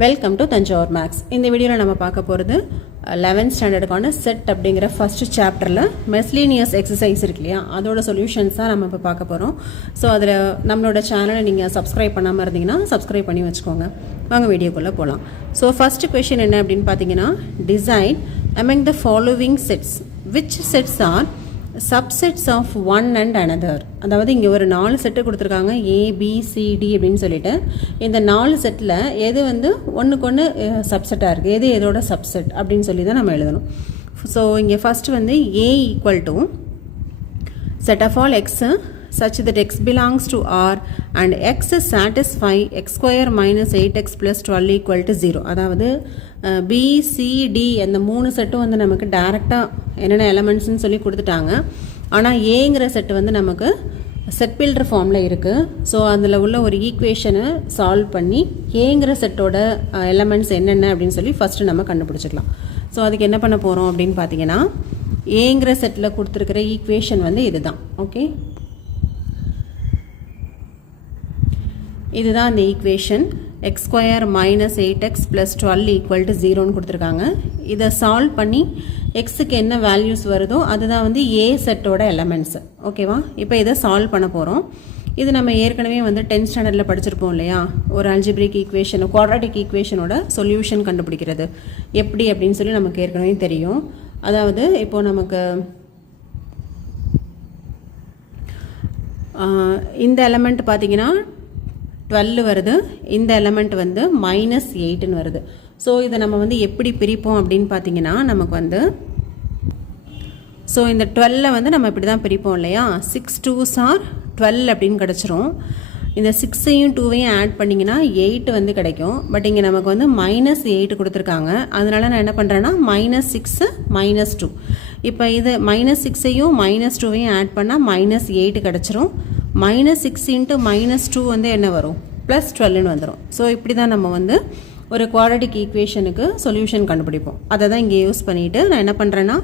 Welcome to Thanjavur maths. இந்த வீடியோவில் நம்ம பார்க்க போகிறது 11th ஸ்டாண்டர்டுக்கான செட் அப்படிங்கிற ஃபர்ஸ்ட் சாப்டரில் மெஸ்லீனியஸ் எக்ஸசைஸ் இருக்கு இல்லையா, அதோட சொல்யூஷன்ஸ் தான் நம்ம இப்போ பார்க்க போகிறோம். ஸோ அதில் நம்மளோட சேனலை நீங்கள் சப்ஸ்கிரைப் பண்ணாமல் இருந்தீங்கன்னா சப்ஸ்கிரைப் பண்ணி வச்சுக்கோங்க. வாங்க வீடியோக்குள்ளே போகலாம். ஸோ ஃபர்ஸ்ட் கொஷின் என்ன அப்படின்னு பார்த்தீங்கன்னா, design among the following sets which sets are subsets of one and another. அதாவது இங்கே ஒரு 4 செட்டு கொடுத்துருக்காங்க, ABCD அப்படின்னு சொல்லிட்டு. இந்த 4 செட்டில் எது வந்து ஒன்றுக்கு ஒன்று சப்செட்டாக இருக்குது, எது எதோட சப்செட் அப்படின்னு சொல்லி தான் நம்ம எழுதணும். ஸோ இங்கே ஃபஸ்ட்டு வந்து A equal to set of all x such that x belongs to R and x satisfy x square minus 8x plus 12 equal to 0. அதாவது BCD அந்த 3 செட்டும் வந்து நமக்கு டைரெக்டாக என்னென்ன எலமெண்ட்ஸ்னு சொல்லி கொடுத்துட்டாங்க. ஆனால் ஏங்கிற செட்டு வந்து நமக்கு செட் பில்டர் ஃபார்மில் இருக்குது. ஸோ அதில் உள்ள ஒரு ஈக்குவேஷனை சால்வ் பண்ணி ஏங்கிற செட்டோட எலமெண்ட்ஸ் என்னென்ன அப்படின்னு சொல்லி ஃபஸ்ட்டு நம்ம கண்டுபிடிச்சிக்கலாம். ஸோ அதுக்கு என்ன பண்ண போகிறோம் அப்படின்னு பார்த்தீங்கன்னா, ஏங்கிற செட்டில் கொடுத்துருக்கிற ஈக்குவேஷன் வந்து இதுதான். ஓகே, இதுதான் அந்த equation. X square minus 8x plus 12 equal to 0ன்னு கொடுத்துருக்காங்க. இதை சால்வ் பண்ணி எக்ஸுக்கு என்ன வேல்யூஸ் வருதோ அதுதான் வந்து ஏ செட்டோட எலமெண்ட்ஸ். ஓகேவா, இப்போ இதை சால்வ் பண்ண போகிறோம். இது நம்ம ஏற்கனவே வந்து 10th ஸ்டாண்டர்டில் படிச்சிருப்போம் இல்லையா, ஒரு அல்ஜிப்ரிக் ஈக்குவேஷன், குவாட்ராட்டிக் ஈக்குவேஷனோட சொல்யூஷன் கண்டுபிடிக்கிறது எப்படி அப்படின்னு சொல்லி நமக்கு ஏற்கனவே தெரியும். அதாவது இப்போது நமக்கு இந்த எலமெண்ட் பார்த்தீங்கன்னா 12 வருது, இந்த எலமெண்ட் வந்து -8ன்னு வருது. ஸோ இதை நம்ம வந்து எப்படி பிரிப்போம் அப்படின்னு பார்த்தீங்கன்னா, நமக்கு வந்து ஸோ இந்த 12 வந்து நம்ம இப்படி தான் பிரிப்போம் இல்லையா, 6 2s are 12 அப்படின்னு கிடச்சிரும். இந்த 6ஐயும் 2வையும் ஆட் பண்ணிங்கன்னா 8 வந்து கிடைக்கும். பட் இங்கே நமக்கு வந்து -8 கொடுத்துருக்காங்க. அதனால நான் என்ன பண்ணுறேன்னா -6 -2. இப்போ இது -6ஐயும் -2வையும் ஆட் பண்ணால் -8 கிடச்சிரும். -6 இன்ட்டு -2 வந்து என்ன வரும், +12ன்னு வந்துடும். ஸோ இப்படி தான் நம்ம வந்து ஒரு குவாட்ராட்டிக் ஈக்குவேஷனுக்கு சொல்யூஷன் கண்டுபிடிப்போம். அதை தான் இங்கே யூஸ் பண்ணிவிட்டு நான் என்ன பண்ணுறேன்னா,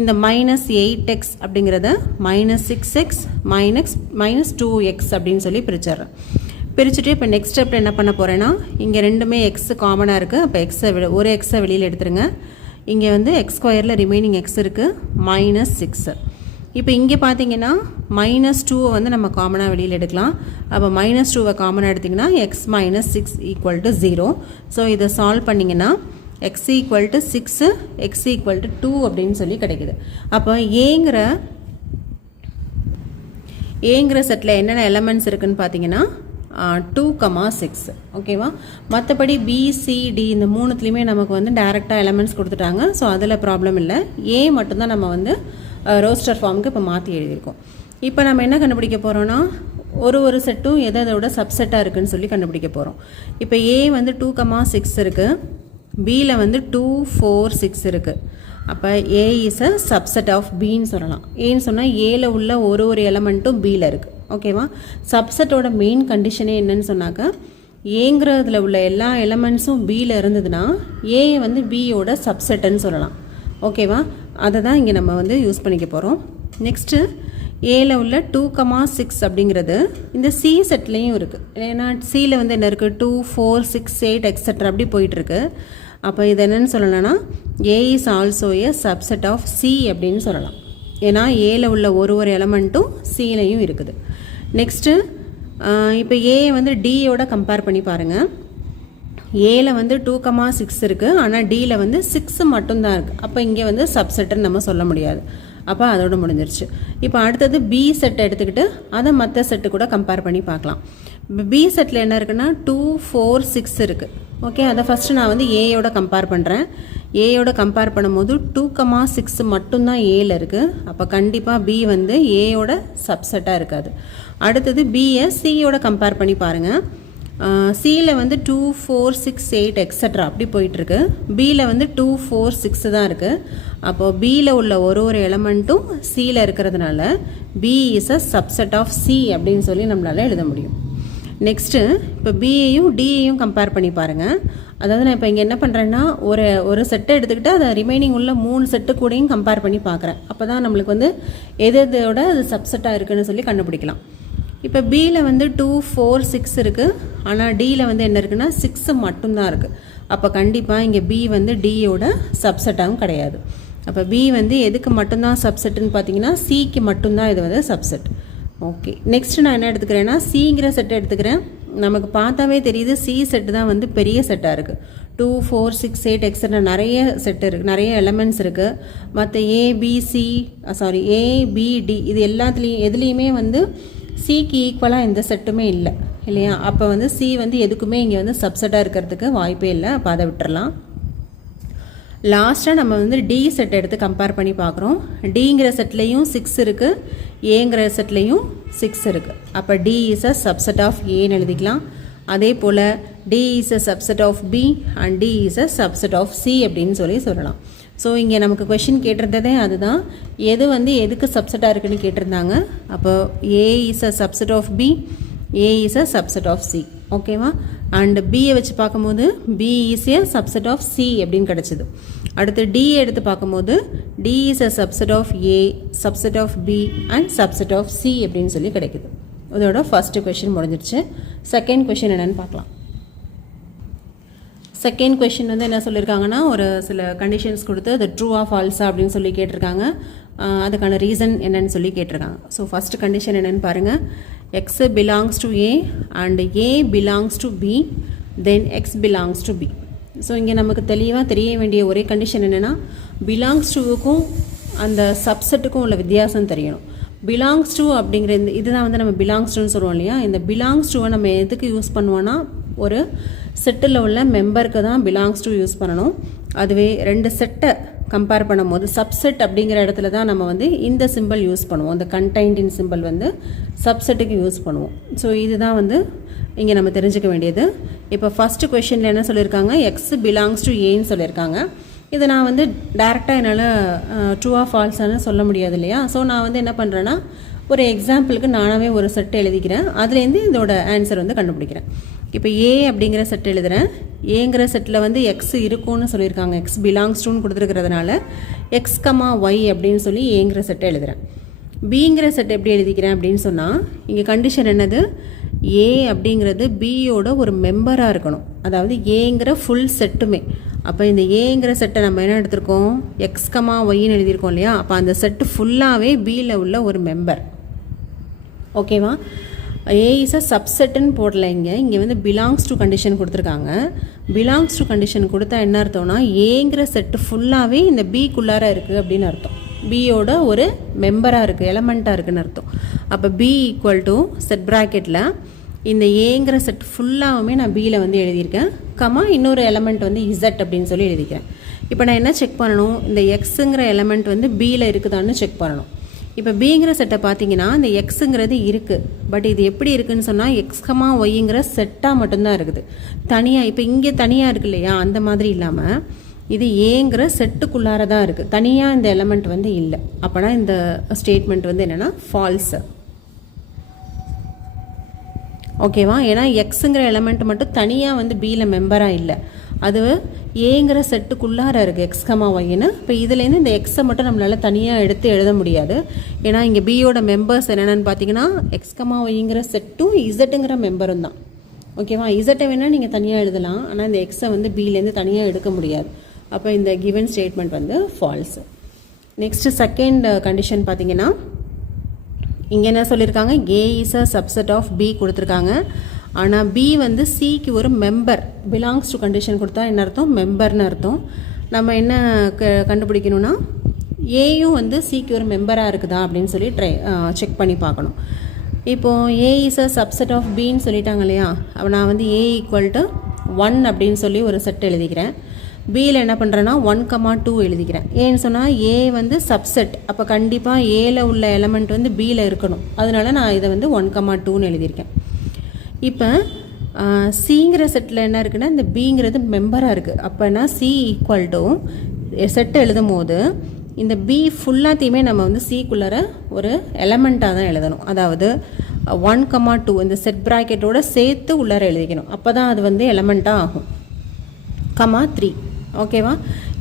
இந்த -8x அப்படிங்கிறத -6x -2x அப்படின்னு சொல்லி பிரிச்சிட்றேன். பிரிச்சுட்டு இப்போ நெக்ஸ்ட் ஸ்டெப் என்ன பண்ண போகிறேன்னா, இங்கே ரெண்டுமே எக்ஸ் காமனாக இருக்குது. அப்போ ஒரு எக்ஸை வெளியில் எடுத்துருங்க. இங்கே வந்து எக்ஸ் ஸ்கொயரில் ரிமைனிங் எக்ஸ் இருக்குது, -6. இப்போ இங்கே பார்த்தீங்கன்னா -2 வந்து நம்ம காமனாக வெளியில் எடுக்கலாம். அப்போ -2 காமனாக எடுத்திங்கன்னா x -6 ஈக்குவல் டு 0. ஸோ இதை சால்வ் பண்ணிங்கன்னா x equal to 6, x equal to 2 அப்படின்னு சொல்லி கிடைக்குது. அப்போ ஏங்கிற செட்டில் என்னென்ன எலமெண்ட்ஸ் இருக்குதுன்னு பார்த்தீங்கன்னா 2,6. ஓகேவா, மற்றபடி BCD இந்த 3த்துலேயுமே நமக்கு வந்து டைரெக்டாக எலமெண்ட்ஸ் கொடுத்துட்டாங்க. ஸோ அதில் ப்ராப்ளம் இல்லை. ஏ மட்டும்தான் நம்ம வந்து ரோஸ்டர் ஃபார்முக்கு இப்போ மாற்றி எழுதியிருக்கோம். இப்போ நம்ம என்ன கண்டுபிடிக்க போகிறோன்னா, ஒரு செட்டும் எதோட சப்செட்டாக இருக்குதுன்னு சொல்லி கண்டுபிடிக்க போகிறோம். இப்போ ஏ வந்து 2,6 இருக்குது, பியில் வந்து 2 4 6 இருக்குது. அப்போ A is a subset of பின்னு சொல்லலாம். ஏன்னு சொன்னால் ஏல உள்ள ஒரு எலமெண்ட்டும் பியில் இருக்குது. ஓகேவா, சப்செட்டோட மெயின் கண்டிஷனே என்னன்னு சொன்னாக்க, ஏங்கிறதுல உள்ள எல்லா எலமெண்ட்ஸும் பியில் இருந்ததுன்னா ஏ வந்து பியோட சப்செட்டுன்னு சொல்லலாம். ஓகேவா, அதை தான் இங்கே நம்ம வந்து யூஸ் பண்ணிக்க போகிறோம். நெக்ஸ்ட்டு ஏல உள்ள 2,6 அப்படிங்கிறது இந்த சி செட்லேயும் இருக்குது. ஏன்னா சியில் வந்து என்ன இருக்குது, 2 4 6 8 எக்ஸட்ரா அப்படி போயிட்டுருக்கு. அப்போ இது என்னென்னு சொல்லலாம்னா, A is also a subset of C அப்படின்னு சொல்லலாம். ஏன்னா ஏல உள்ள ஒரு எலமெண்ட்டும் சிலையும் இருக்குது. நெக்ஸ்ட்டு இப்போ ஏ வந்து டியோட கம்பேர் பண்ணி பாருங்கள். ஏல வந்து 2,6 இருக்குது, ஆனால் டியில் வந்து 6 மட்டும்தான் இருக்குது. அப்போ இங்கே வந்து சப்செட்டுன்னு நம்ம சொல்ல முடியாது. அப்போ அதோடு முடிஞ்சிருச்சு. இப்போ அடுத்தது பி செட்டை எடுத்துக்கிட்டு அதை மற்ற செட்டு கூட கம்பேர் பண்ணி பார்க்கலாம். பி செட்டில் என்ன இருக்குன்னா 2 4 6 இருக்குது. ஓகே, அதை ஃபஸ்ட்டு நான் வந்து ஏயோட கம்பேர் பண்ணுறேன். ஏயோட கம்பேர் பண்ணும்போது 2,6 மட்டும்தான் ஏல இருக்குது. அப்போ கண்டிப்பாக பி வந்து ஏயோட சப்செட்டாக இருக்காது. அடுத்தது பியை சியோட கம்பேர் பண்ணி பாருங்கள். சியில் வந்து 2 4 6 8 எக்ஸட்ரா அப்படி போயிட்டுருக்கு. பியில் வந்து 2 4 6 தான் இருக்குது. அப்போது பியில் உள்ள ஒரு எலமெண்ட்டும் சியில் இருக்கிறதுனால B is a subset of C அப்படின்னு சொல்லி நம்மளால் எழுத முடியும். நெக்ஸ்ட்டு இப்போ பியையும் டியையும் கம்பேர் பண்ணி பாருங்கள். அதாவது நான் இப்போ இங்கே என்ன பண்ணுறேன்னா, ஒரு செட்டை எடுத்துக்கிட்டு அதை ரிமைனிங் உள்ள 3 செட்டு கூடயும் கம்பேர் பண்ணி பார்க்குறேன். அப்போ தான் நம்மளுக்கு வந்து எதோட அது சப்செட்டாக இருக்குதுன்னு சொல்லி கண்டுபிடிக்கலாம். இப்போ பியில் வந்து 2 4 6 இருக்குது, ஆனால் டியில் வந்து என்ன இருக்குன்னா 6 மட்டும்தான் இருக்குது. அப்போ கண்டிப்பாக இங்கே பி வந்து டியோட சப்செட்டாகவும் கிடையாது. அப்போ பி வந்து எதுக்கு மட்டும்தான் சப்செட்டுன்னு பார்த்தீங்கன்னா சிக்கு மட்டும்தான் இது வந்து சப்செட். ஓகே, நெக்ஸ்ட் நான் என்ன எடுத்துக்கிறேன்னா சிங்கிற செட்டை எடுத்துக்கிறேன். நமக்கு பார்த்தாவே தெரியுது சி செட்டு தான் வந்து பெரிய செட்டாக இருக்குது. 2 4 6 8 எக்ஸட்ரா நிறைய செட் இருக்குது, நிறைய எலமெண்ட்ஸ் இருக்குது. மற்ற ஏபிடி இது எல்லாத்துலேயும் எதுலேயுமே வந்து சிக்கு ஈக்குவலாக எந்த செட்டுமே இல்லை இல்லையா? அப்போ வந்து சி வந்து எதுக்குமே இங்கே வந்து சப்செட்டாக இருக்கிறதுக்கு வாய்ப்பே இல்லை. அப்போ அதை விட்டுறலாம். லாஸ்ட்டாக நம்ம வந்து டி செட் எடுத்து கம்பேர் பண்ணி பார்க்குறோம். டிங்கிற செட்லேயும் 6 இருக்குது, ஏங்கிற செட்லேயும் 6 இருக்குது. அப்போ D is a subset of ஏன்னு எழுதிக்கலாம். அதே போல் D is a subset of B and D is a subset of C அப்படின்னு சொல்லலாம். ஸோ இங்கே நமக்கு கொஷின் கேட்டிருந்ததே அதுதான், எது வந்து எதுக்கு சப்செட்டாக இருக்குன்னு கேட்டிருந்தாங்க. அப்போ A is a subset of B, A is a subset of C. ஓகேவா? அண்ட் பியை வச்சு பார்க்கும்போது B is a subset of C அப்படின்னு கிடச்சிது. அடுத்து டி எடுத்து பார்க்கும்போது D is a subset of A, subset of B and subset of C அப்படின்னு சொல்லி கிடைக்குது. இதோட ஃபர்ஸ்ட் கொஷின் முடிஞ்சிருச்சு. செகண்ட் கொஷின் என்னென்னு பார்க்கலாம். செகண்ட் கொஷின் வந்து என்ன சொல்லியிருக்காங்கன்னா, ஒரு சில கண்டிஷன்ஸ் கொடுத்து அது ட்ரூவா ஃபால்ஸா அப்படின்னு சொல்லி கேட்டிருக்காங்க. அதுக்கான ரீசன் என்னன்னு சொல்லி கேட்டிருக்காங்க. ஸோ ஃபர்ஸ்ட் கண்டிஷன் என்னென்னு பாருங்கள். X belongs to A and A belongs to B, then X belongs to B. So இங்கே நமக்கு தெளிவாக தெரிய வேண்டிய ஒரே கண்டிஷன் என்னென்னா, பிலாங்ஸ் டுவுக்கும் அந்த சப்செட்டுக்கும் உள்ள வித்தியாசம் தெரியணும். பிலாங்ஸ் டு அப்படிங்கிற இதுதான் வந்து நம்ம பிலாங்ஸ் டுன்னு சொல்லுவோம் இல்லையா? இந்த பிலாங்ஸ் டுவை நம்ம எதுக்கு யூஸ் பண்ணுவோன்னா, ஒரு செட்டில் உள்ள மெம்பருக்கு தான் பிலாங்ஸ் டு யூஸ் பண்ணணும். அதுவே ரெண்டு செட்டை கம்பேர் பண்ணும்போது சப்செட் அப்படிங்கிற இடத்துல தான் நம்ம வந்து இந்த சிம்பிள் யூஸ் பண்ணுவோம். இந்த கண்டைன்டின் சிம்பிள் வந்து சப்செட்டுக்கு யூஸ் பண்ணுவோம். ஸோ இதுதான் வந்து இங்கே நம்ம தெரிஞ்சுக்க வேண்டியது. இப்போ ஃபஸ்ட்டு கொஷனில் என்ன சொல்லியிருக்காங்க, எக்ஸ் பிலாங்ஸ் டு ஏன்னு சொல்லியிருக்காங்க. இதை நான் வந்து டேரெக்டாக என்னால் ட்ரூவா ஃபால்ஸானு சொல்ல முடியாது இல்லையா? ஸோ நான் வந்து என்ன பண்ணுறேன்னா, ஒரு எக்ஸாம்பிளுக்கு நானாகவே ஒரு செட் எழுதிக்கிறேன். அதுலேருந்து இதோட ஆன்சர் வந்து கண்டுபிடிக்கிறேன். இப்போ ஏ அப்படிங்கிற செட் எழுதுகிறேன். ஏங்கிற செட்டில் வந்து எக்ஸ் இருக்கும்னு சொல்லியிருக்காங்க, எக்ஸ் பிலாங்ஸ் டுன்னு கொடுத்துருக்கிறதுனால எக்ஸ் கமா ஒய் அப்படின்னு சொல்லி ஏங்கிற செட்டை எழுதுகிறேன். பிங்கிற செட் எப்படி எழுதிக்கிறேன் அப்படின்னு சொன்னால், இங்கே கண்டிஷன் என்னது, ஏ அப்படிங்கிறது பியோட ஒரு மெம்பராக இருக்கணும். அதாவது ஏங்கிற ஃபுல் செட்டுமே. அப்போ இந்த ஏங்கிற செட்டை நம்ம என்ன எடுத்திருக்கோம், எக்ஸ் கமா ஒய்ன்னு எழுதியிருக்கோம் இல்லையா? அப்போ அந்த செட்டு ஃபுல்லாகவே பியில் உள்ள ஒரு மெம்பர். ஓகேவா? ஏ இஸ் அ சப்செட்டுன்னு போடல. இங்கே வந்து பிலாங்ஸ் டு கண்டிஷன் கொடுத்துருக்காங்க. பிலாங்ஸ் டு கண்டிஷன் கொடுத்தா என்ன அர்த்தம்னா, ஏங்கிற செட்டு ஃபுல்லாகவே இந்த பிக்குள்ளார இருக்குது அப்படின்னு அர்த்தம். பியோட ஒரு மெம்பராக இருக்குது, எலமெண்ட்டாக இருக்குதுன்னு அர்த்தம். அப்போ பி ஈக்குவல் டு செட் ப்ராக்கெட்டில் இந்த ஏங்கிற செட் ஃபுல்லாகவுமே நான் பியில் வந்து எழுதியிருக்கேன். கமா இன்னொரு எலமெண்ட் வந்து இசட் அப்படின்னு சொல்லி எழுதிக்கிறேன். இப்போ நான் என்ன செக் பண்ணணும், இந்த எக்ஸுங்கிற எலமெண்ட் வந்து பியில் இருக்குதான்னு செக் பண்ணணும். இப்போ பிங்கிற செட்டை பார்த்தீங்கன்னா இந்த எக்ஸுங்கிறது இருக்குது. பட் இது எப்படி இருக்குதுன்னு சொன்னால், எக்ஸ் கமா ஒய்ங்கிற செட்டாக மட்டும்தான் இருக்குது. தனியாக இப்போ இங்கே தனியாக இருக்கு இல்லையா, அந்த மாதிரி இல்லாமல் இது ஏங்கிற செட்டுக்குள்ளார தான் இருக்குது. தனியாக இந்த எலமெண்ட் வந்து இல்லை. அப்போனா இந்த ஸ்டேட்மெண்ட் வந்து என்னென்னா ஃபால்ஸு. ஓகேவா? ஏன்னா எக்ஸுங்கிற எலமெண்ட் மட்டும் தனியாக வந்து பியில் மெம்பராக இல்லை, அது ஏங்கிற செட்டுக்குள்ளார இருக்குது எக்ஸ் கமா ஒய்ன்னு. இப்போ இதுலேருந்து இந்த எக்ஸை மட்டும் நம்மளால் தனியாக எடுத்து எழுத முடியாது. ஏன்னா இங்கே பியோட மெம்பர்ஸ் என்னென்னு பார்த்தீங்கன்னா, எக்ஸ் கமா ஒய்ங்கிற செட்டும் இசட்டுங்கிற மெம்பரும் தான். ஓகேவா? இசட்டை வேணால் நீங்கள் தனியாக எழுதலாம், ஆனால் இந்த எக்ஸை வந்து பியிலேருந்து தனியாக எடுக்க முடியாது. அப்போ இந்த கிவன் ஸ்டேட்மெண்ட் வந்து ஃபால்ஸு. நெக்ஸ்ட்டு செகண்ட் கண்டிஷன் பார்த்தீங்கன்னா, இங்கே என்ன சொல்லியிருக்காங்க, A is a subset of B கொடுத்துருக்காங்க. ஆனால் பி வந்து சிக்கு ஒரு மெம்பர். பிலாங்ஸ் டு கண்டிஷன் கொடுத்தா என்ன அர்த்தம், மெம்பர்னு அர்த்தம். நம்ம என்ன கண்டுபிடிக்கணும்னா, ஏயும் வந்து சிக்கு ஒரு மெம்பராக இருக்குதா அப்படின்னு சொல்லி செக் பண்ணி பார்க்கணும். இப்போது ஏ இஸ் அ சப்செட் ஆஃப் பின்னு சொல்லிட்டாங்க இல்லையா? அப்போ நான் வந்து ஏ ஈக்குவல் டு 1 அப்படின்னு சொல்லி ஒரு செட் எழுதிக்கிறேன். பியில் என்ன பண்ணுறேன்னா 1, 2 எழுதிக்கிறேன். ஏன்னு சொன்னால் ஏ வந்து சப்செட், அப்போ கண்டிப்பாக ஏல உள்ள எலமெண்ட் வந்து பியில் இருக்கணும். அதனால நான் இதை வந்து 1, 2ன்னு எழுதியிருக்கேன். இப்போ சிங்கிற செட்டில் என்ன இருக்குன்னா, இந்த பிங்கிறது மெம்பராக இருக்குது. அப்போனா சி ஈக்குவல் டு செட்டு எழுதும் போது இந்த பி ஃபுல்லாத்தையுமே நம்ம வந்து சிக்குள்ளார ஒரு எலமெண்ட்டாக தான் எழுதணும். அதாவது 1, 2 இந்த செட் ப்ராக்கெட்டோட சேர்த்து உள்ளார எழுதிக்கணும். அப்போ தான் அது வந்து எலமெண்ட்டாக ஆகும். 3. ஓகேவா?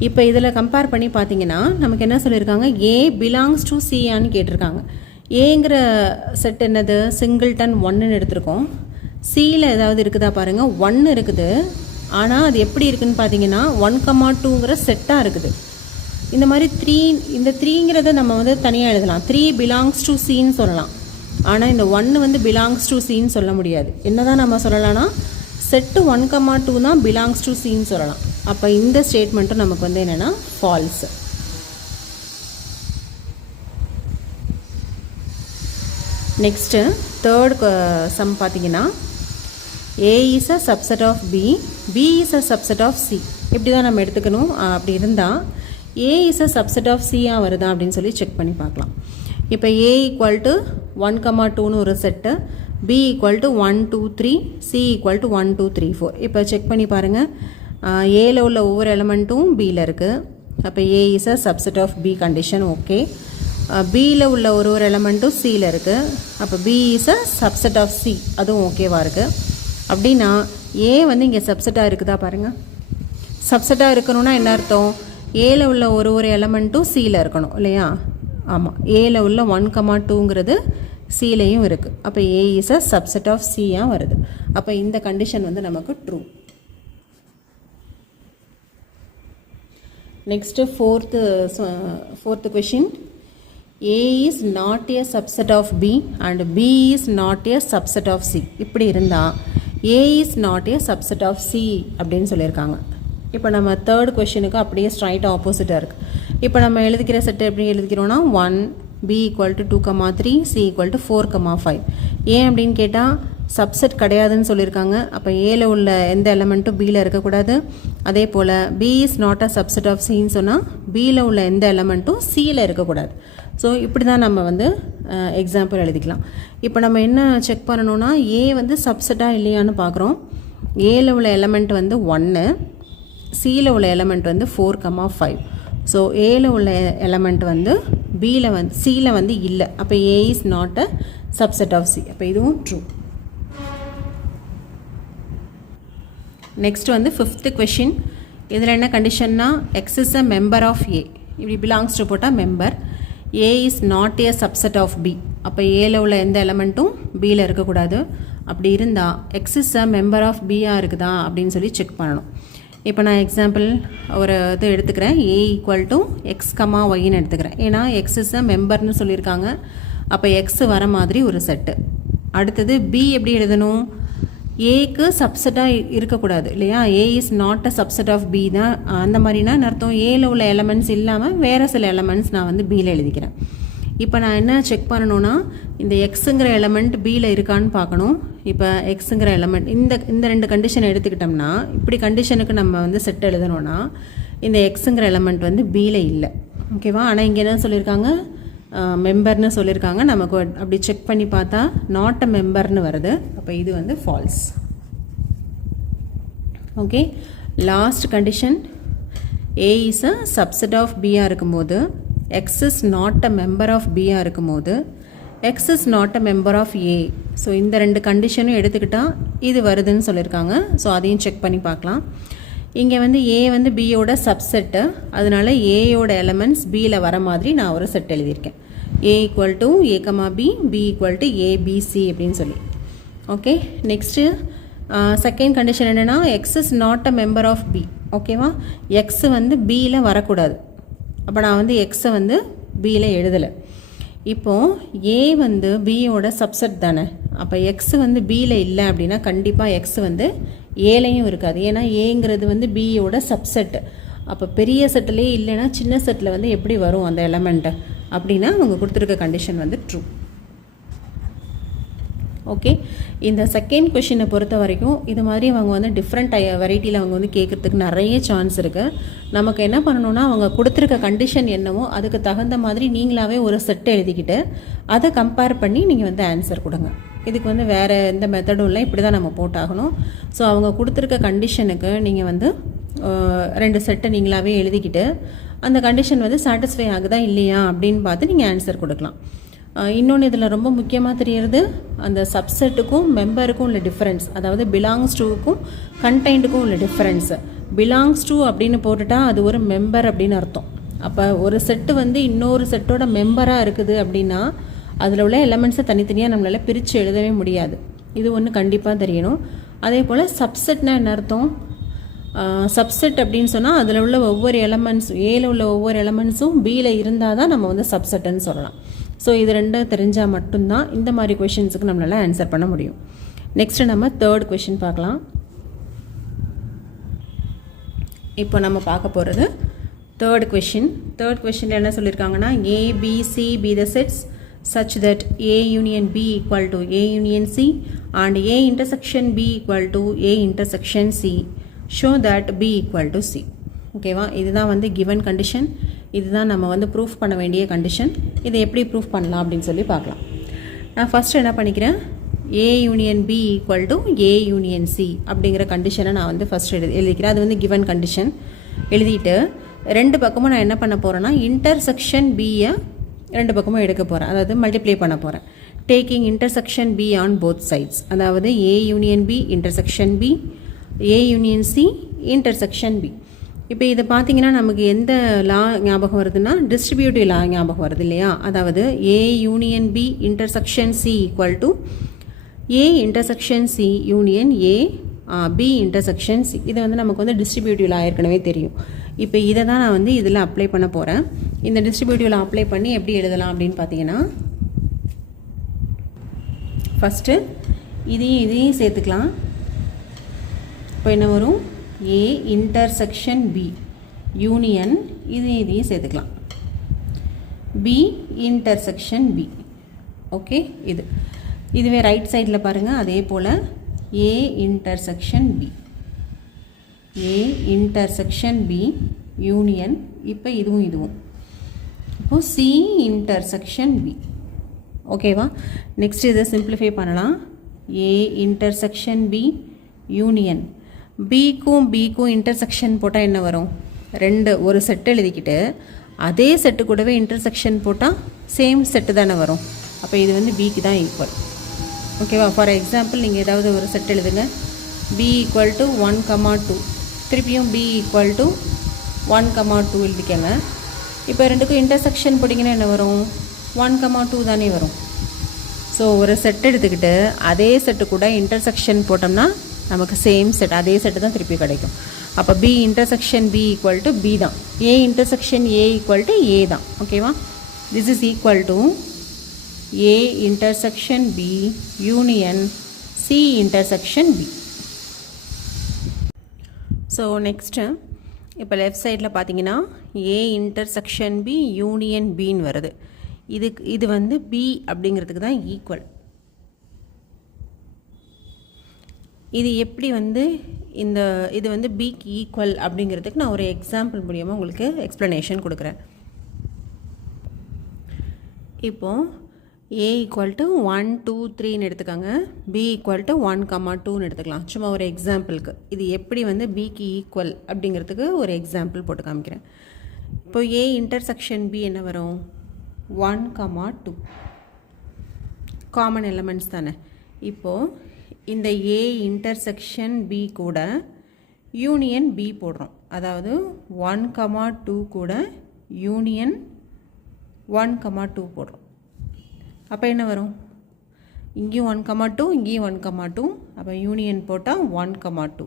இப்போ இதில் கம்பேர் பண்ணி பார்த்தீங்கன்னா நமக்கு என்ன சொல்லியிருக்காங்க, ஏ பிலாங்ஸ் டு சியான்னு கேட்டிருக்காங்க. ஏங்கிற செட் என்னது சிங்கிள்டன் 1ன்னு எடுத்திருக்கோம். சியில் ஏதாவது இருக்குதா பாருங்கள், 1 இருக்குது. ஆனால் அது எப்படி இருக்குதுன்னு பார்த்தீங்கன்னா 1,2ங்கிற செட்டாக இருக்குது. இந்த மாதிரி 3, இந்த 3ங்கிறத நம்ம வந்து தனியாக எழுதலாம். 3 பிலாங்ஸ் டு சின்னு சொல்லலாம். ஆனால் இந்த 1 வந்து பிலாங்ஸ் டு சின்னு சொல்ல முடியாது. என்ன தான் நம்ம சொல்லலாம்னா செட்டு 1,2 தான் பிலாங்ஸ் டு சின்னு சொல்லலாம். அப்போ இந்த ஸ்டேட்மெண்ட்டும் நமக்கு வந்து என்னென்னா ஃபால்ஸ். நெக்ஸ்ட்டு தேர்ட் சம் பார்த்தீங்கன்னா A is a subset of B, B is a subset of C. இப்படி தான் நம்ம எடுத்துக்கணும். அப்படி இருந்தால் A is a subset of C வருதா அப்படின்னு சொல்லி செக் பண்ணி பார்க்கலாம். இப்போ A equal to 1,2ன்னு ஒரு set, B equal to 1, 2, 3, C equal to 1, 2, 3, 4. இப்போ செக் பண்ணி பாருங்கள். Aல உள்ள ஒவ்வொரு எலமெண்ட்டும் Bயில் இருக்குது. அப்போ A is a subset of B condition okay. Bயில் உள்ள ஒரு எலமெண்ட்டும் Cயில் இருக்குது. அப்போ B is a subset of C, அதுவும் ஓகேவாக இருக்குது. அப்படின்னா A வந்து இங்கே சப்செட்டாக இருக்குதா பாருங்கள். சப்செட்டாக இருக்கணும்னா என்ன அர்த்தம், ஏல உள்ள ஒரு எலமெண்ட்டும் Cயில் இருக்கணும் இல்லையா. ஆமாம், ஏல உள்ள 1,2ங்கிறது Cலையும் இருக்குது. அப்போ A is a subset of C வருது. அப்போ இந்த கண்டிஷன் வந்து நமக்கு true. Next fourth question. A is not a subset of B and B is not a subset of C. இப்படி இருந்தால் A is not a subset of C அப்படின்னு சொல்லியிருக்காங்க. இப்போ நம்ம தேர்ட் கொஷினுக்கு அப்படியே ஸ்ட்ரைட் ஆப்போசிட்டாக இருக்குது. இப்போ நம்ம எழுதிக்கிற செட்டு எப்படி எழுதிக்கிறோன்னா 1, B equal to 2,3, C equal to 4,5. ஏன் அப்படின்னு கேட்டால் சப்செட் கிடையாதுன்னு சொல்லியிருக்காங்க. அப்போ ஏல உள்ள எந்த எலமெண்ட்டும் Bயில் இருக்கக்கூடாது. அதே போல் B is not a subset of Cன்னு சொன்னால் Bயில் உள்ள எந்த எலமெண்ட்டும் Cயில் இருக்கக்கூடாது. ஸோ இப்படி தான் நம்ம வந்து எக்ஸாம்பிள் எழுதிக்கலாம். இப்போ நம்ம என்ன செக் பண்ணணும்னா A வந்து சப்செட்டாக இல்லையான்னு பார்க்குறோம். ஏல உள்ள எலமெண்ட் வந்து 1, Cயில் உள்ள எலமெண்ட் வந்து 4,5. ஸோ ஏல உள்ள எலமெண்ட் வந்து Cயில் வந்து இல்லை. அப்போ A is not a subset of C. அப்போ இதுவும் ட்ரூ. நெக்ஸ்ட் வந்து ஃபிஃப்த்து கொஷின். இதில் என்ன கண்டிஷன்னா X is a member of A. இப்படி பிலாங்ஸ் டு போட்டால் member. A is not a subset of B. அப்போ ஏல உள்ள எந்த எலமெண்ட்டும் Bயில் இருக்கக்கூடாது. அப்படி இருந்தால் X is a member of B இருக்குதா அப்படின்னு சொல்லி செக் பண்ணணும். இப்போ நான் எக்ஸாம்பிள் ஒரு இது எடுத்துக்கிறேன். A equal to X, Yன்னு எடுத்துக்கிறேன். ஏன்னா X is a memberன்னு சொல்லியிருக்காங்க. அப்போ X வர மாதிரி ஒரு செட்டு. அடுத்தது B எப்படி எழுதணும், ஏக்கு சப்செட்டாக இருக்கக்கூடாது இல்லையா. A is not a subset of B தான். அந்த மாதிரினா அர்த்தம் ஏல உள்ள எலமெண்ட்ஸ் இல்லாமல் வேறு சில எலமெண்ட்ஸ் நான் வந்து Bயில் எழுதிக்கிறேன். இப்போ நான் என்ன செக் பண்ணணும்னா இந்த எக்ஸுங்கிற எலமெண்ட் Bயில் இருக்கான்னு பார்க்கணும். இப்போ எக்ஸுங்கிற எலமெண்ட் இந்த ரெண்டு கண்டிஷன் எடுத்துக்கிட்டோம்னா இப்படி கண்டிஷனுக்கு நம்ம வந்து செட் எழுதணும்னா இந்த எக்ஸுங்கிற எலமெண்ட் வந்து Bயில் இல்லை ஓகேவா. ஆனால் இங்கே என்ன சொல்லியிருக்காங்க, மெம்பர்னு சொல்லியிருக்காங்க. நமக்கு அப்படி செக் பண்ணி பார்த்தா நாட் அ மெம்பர்னு வருது. அப்போ இது வந்து false. Okay, last condition. A is a subset of B இருக்கும்போது X is not a member of B இருக்கும்போது X is not a member of A. So இந்த ரெண்டு கண்டிஷனும் எடுத்துக்கிட்டால் இது வருதுன்னு சொல்லியிருக்காங்க. ஸோ அதையும் செக் பண்ணி பார்க்கலாம். இங்கே வந்து A வந்து Bயோட சப்செட்டு, அதனால Aயோட எலமெண்ட்ஸ் Bயில் வர மாதிரி நான் ஒரு செட் எழுதியிருக்கேன். A equal to A, B, B equal to A, B, C அப்படின்னு சொல்லி. ஓகே, நெக்ஸ்ட்டு செகண்ட் கண்டிஷன் என்னென்னா X is not a member of B. ஓகேவா, X வந்து Bயில் வரக்கூடாது. அப்போ நான் வந்து Xஐ வந்து Bயில் எழுதலை. இப்போது A வந்து Bயோட சப்செட் தானே. அப்போ X வந்து Bயில் இல்லை அப்படின்னா கண்டிப்பாக X வந்து ஏலையும் இருக்காது. ஏன்னா ஏங்கிறது வந்து Bயோட சப்செட்டு. அப்போ பெரிய செட்டிலே இல்லைன்னா சின்ன செட்டில் வந்து எப்படி வரும் அந்த எலமெண்ட்டு அப்படின்னா அவங்க கொடுத்துருக்க கண்டிஷன் வந்து ட்ரூ. ஓகே, இந்த செகண்ட் கொஷினை பொறுத்த வரைக்கும் இது மாதிரி அவங்க வந்து டிஃப்ரெண்ட் வெரைட்டியில் அவங்க வந்து கேட்குறதுக்கு நிறைய சான்ஸ் இருக்குது. நமக்கு என்ன பண்ணணும்னா அவங்க கொடுத்துருக்க கண்டிஷன் என்னவோ அதுக்கு தகுந்த மாதிரி நீங்களாகவே ஒரு செட்டை எழுதிக்கிட்டு அதை கம்பேர் பண்ணி நீங்கள் வந்து ஆன்சர் கொடுங்க. இதுக்கு வந்து வேறு எந்த மெத்தடும் இல்லை, இப்படி தான் நம்ம போட்டாகணும். ஸோ அவங்க கொடுத்துருக்க கண்டிஷனுக்கு நீங்கள் வந்து ரெண்டு செட்டை நீங்களாகவே எழுதிக்கிட்டு அந்த கண்டிஷன் வந்து சாட்டிஸ்ஃபை ஆகுதா இல்லையா அப்படின்னு பார்த்து நீங்கள் ஆன்சர் கொடுக்கலாம். இன்னொன்று இதில் ரொம்ப முக்கியமாக தெரியறது அந்த சப்செட்டுக்கும் மெம்பருக்கும் உள்ள டிஃப்ரென்ஸ், அதாவது பிலாங்ஸ் டூக்கும் கண்டெய்ன்ட்டுக்கும் உள்ள டிஃப்ரென்ஸு. பிலாங்ஸ் டூ அப்படின்னு போட்டுட்டா அது ஒரு மெம்பர் அப்படின்னு அர்த்தம். அப்போ ஒரு செட்டு வந்து இன்னொரு செட்டோட மெம்பராக இருக்குது அப்படின்னா அதில் உள்ள எலமெண்ட்ஸை தனித்தனியாக நம்மளால் பிரித்து எழுதவே முடியாது. இது ஒன்று கண்டிப்பாக தெரியணும். அதே போல் சப்செட்னா என்ன அர்த்தம்? சப்செட் அப்படின்னு சொன்னால் அதில் உள்ள ஒவ்வொரு எலமெண்ட்ஸும், ஏல உள்ள ஒவ்வொரு எலமெண்ட்ஸும் பியில் இருந்தால் தான் நம்ம வந்து சப்செட்டுன்னு சொல்லலாம். ஸோ இது ரெண்டும் தெரிஞ்சால் மட்டும்தான் இந்த மாதிரி கொஷின்ஸுக்கு நம்மளால் ஆன்சர் பண்ண முடியும். நெக்ஸ்ட்டு நம்ம தேர்ட் கொஷின் பார்க்கலாம். இப்போ நம்ம பார்க்க போகிறது தேர்ட் கொஷினில் என்ன சொல்லியிருக்காங்கன்னா, A, B, C be the sets such that A union B equal to A union C and A intersection B equal to A intersection C. Show that B equal to C. ஓகேவா, இதுதான் வந்து given condition. இதுதான் நம்ம வந்து proof பண்ண வேண்டிய condition. இதை எப்படி ப்ரூஃப் பண்ணலாம் அப்படின்னு சொல்லி பார்க்கலாம். நான் ஃபஸ்ட்டு என்ன பண்ணிக்கிறேன், A union B equal to A union C அப்படிங்கிற கண்டிஷனை நான் வந்து ஃபஸ்ட் எழுதிக்கிறேன். அது வந்து given condition எழுதிட்டு ரெண்டு பக்கமும் நான் என்ன பண்ண போகிறேன்னா, இன்டர்செக்ஷன் பியை ரெண்டு பக்கமும் எடுக்க போகிறேன், அதாவது மல்டிப்ளை பண்ண போகிறேன். Taking intersection B on both sides, அதாவது A union B intersection B, A union C intersection B. இப்போ இதை பார்த்தீங்கன்னா நமக்கு எந்த லா ஞாபகம் வருதுன்னா, டிஸ்ட்ரிபியூட்டிவ் லா ஞாபகம் வருது இல்லையா? அதாவது A union B intersection C equal to A intersection C union A B intersection C. இது வந்து நமக்கு வந்து டிஸ்ட்ரிபியூட்டிவ் லா ஏற்கனவே தெரியும். இப்போ இதை தான் நான் வந்து இதில் அப்ளை பண்ண போகிறேன். இந்த டிஸ்ட்ரிபியூட்டிவ் லா அப்ளை பண்ணி எப்படி எழுதலாம் அப்படின்னு பார்த்தீங்கன்னா, ஃபஸ்ட்டு இதையும் சேர்த்துக்கலாம். இப்போ என்ன வரும், A இன்டர்செக்ஷன் B யூனியன் இதையும் சேர்த்துக்கலாம், B இன்டர்செக்ஷன் B. ஓகே, இதுவே ரைட் சைடில் பாருங்கள். அதே போல் A intersection B, A intersection B union, இப்போ இதுவும் இப்போது C இன்டர்செக்ஷன் B. ஓகேவா, நெக்ஸ்ட் இதை சிம்பிளிஃபை பண்ணலாம். A இன்டர்செக்ஷன் B யூனியன், பிக்கும் இன்டர்செக்ஷன் போட்டால் என்ன வரும், ஒரு செட்டு எழுதிக்கிட்டு அதே செட்டு கூடவே இன்டர்செக்ஷன் போட்டால் சேம் செட்டு தானே வரும். அப்போ இது வந்து பிக்கு தான் ஈக்குவல். ஓகேவா, ஃபார் எக்ஸாம்பிள் நீங்கள் ஏதாவது ஒரு செட் எழுதுங்க, B ஈக்குவல் டு 1,2, திருப்பியும் B ஈக்குவல் டு 1,2 எழுதிக்கங்க. இப்போ ரெண்டுக்கும் இன்டர்செக்ஷன் போட்டிங்கன்னா என்ன வரும், 1,2 தானே வரும். ஸோ ஒரு செட் எடுத்துக்கிட்டு அதே செட்டு கூட இன்டர்செக்ஷன் போட்டோம்னா நமக்கு சேம் செட், அதே செட்டு தான் திருப்பி கிடைக்கும். அப்போ B intersection B equal to B தான், A intersection A equal to A தான். ஓகேவா, this is equal to A intersection B union C intersection B. So next இப்போ லெஃப்ட் சைடில் பார்த்தீங்கன்னா A இன்டர்செக்ஷன் B யூனியன் Bன்னு வருது. இது வந்து B அப்படிங்கிறதுக்கு தான் ஈக்குவல். இது எப்படி வந்து இது வந்து பிக்கு ஈக்குவல் அப்படிங்கிறதுக்கு நான் ஒரு எக்ஸாம்பிள் மூலியமாக உங்களுக்கு எக்ஸ்ப்ளனேஷன் கொடுக்குறேன். இப்போது A ஈக்குவல் டு 1, 2, 3ன்னு எடுத்துக்காங்க, B ஈக்குவல் டு 1,2ன்னு எடுத்துக்கலாம். சும்மா ஒரு எக்ஸாம்பிளுக்கு இது எப்படி வந்து பிக்கு ஈக்குவல் அப்படிங்கிறதுக்கு ஒரு எக்ஸாம்பிள் போட்டு காமிக்கிறேன். இப்போ A இன்டர்செக்ஷன் B என்ன வரும், 1,2 காமன் எலமெண்ட்ஸ் தானே. இப்போது இந்த A இன்டர்செக்ஷன் B கூட யூனியன் B போடுறோம், அதாவது 1,2 கூட யூனியன் 1,2 போடுறோம். அப்போ என்ன வரும், இங்கேயும் 1,2 இங்கேயும் 1,2, அப்போ யூனியன் போட்டால் 1,2.